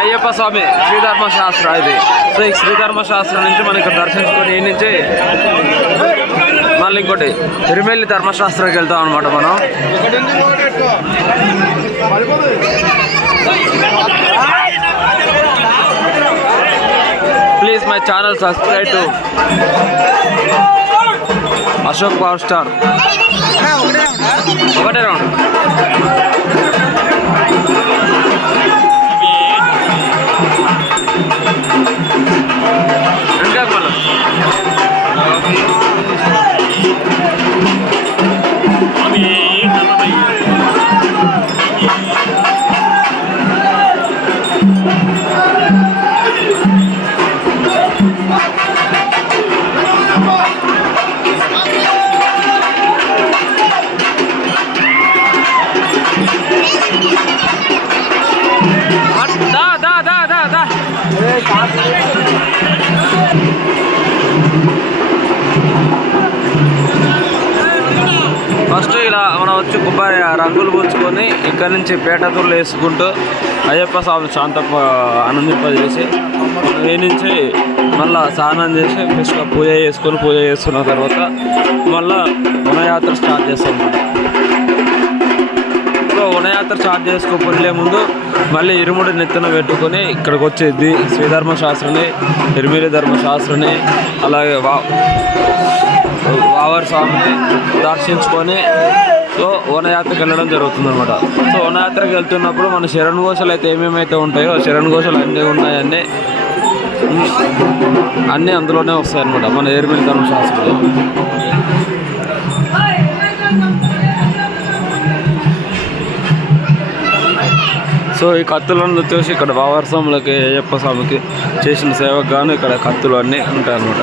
అయ్యప్ప స్వామి శ్రీధర్మశాస్త్ర ఇది. సో ఈ శ్రీధర్మశాస్త్రం నుంచి మనం ఇక్కడ దర్శించుకొని ఈ నుంచి మళ్ళీ ఇంకోటి తిరుమెల్లి ధర్మశాస్త్రానికి వెళ్తాం అనమాట మనం. Please my channel subscribe to Ashok power star. ఒకటే రౌండ్ ఫస్ట్ ఇలా మనం వచ్చి కొబ్బరి రంగులు పూసుకొని ఇక్కడ నుంచి పేటతూర్లు వేసుకుంటూ అయ్యప్ప స్వామి శాంత ఆనందింపజేసి ఏ నుంచి మళ్ళీ స్నానం చేసి ఫ్రెష్గా పూజ చేసుకున్న తర్వాత మళ్ళీ వనయాత్ర స్టార్ట్ చేస్తాం. సో వనయాత్ర స్టార్ట్ చేసుకోలే ముందు మళ్ళీ ఇరుముడి నెత్తిన పెట్టుకొని ఇక్కడికి వచ్చేది శ్రీధర్మశాస్త్రిని, తిరుమల ధర్మశాస్త్రిని, అలాగే వావర్ స్వామిని దర్శించుకొని సో వనయాత్రకు వెళ్ళడం జరుగుతుంది అనమాట. సో వనయాత్రకు వెళ్తున్నప్పుడు మన శరణఘోషలు అయితే ఏమేమైతే ఉంటాయో శరణఘోషలు అన్నీ ఉన్నాయన్నీ అన్నీ అందులోనే వస్తాయి అనమాట మన తిరుమల ధర్మశాస్త్రంలో. సో ఈ కత్తులను వచ్చేసి ఇక్కడ వావర్ స్వాములకి అయ్యప్ప స్వామికి చేసిన సేవకు గాను ఇక్కడ కత్తులు అన్నీ ఉంటాయి అన్నమాట.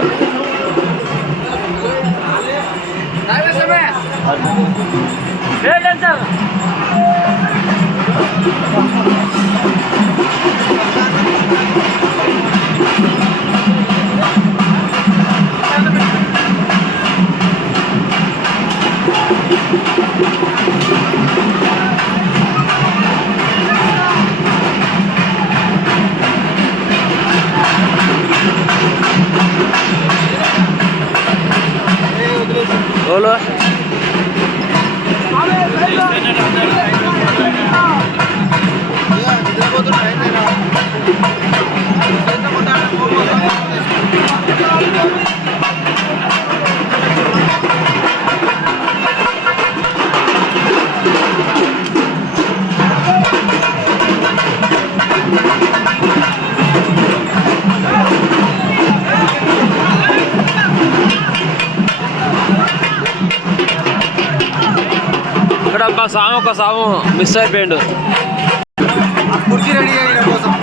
बोलो ఒక సాము మిస్ అయిపోయిండు. కుర్చీ రెడీ అయ్యడం కోసం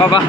బాబా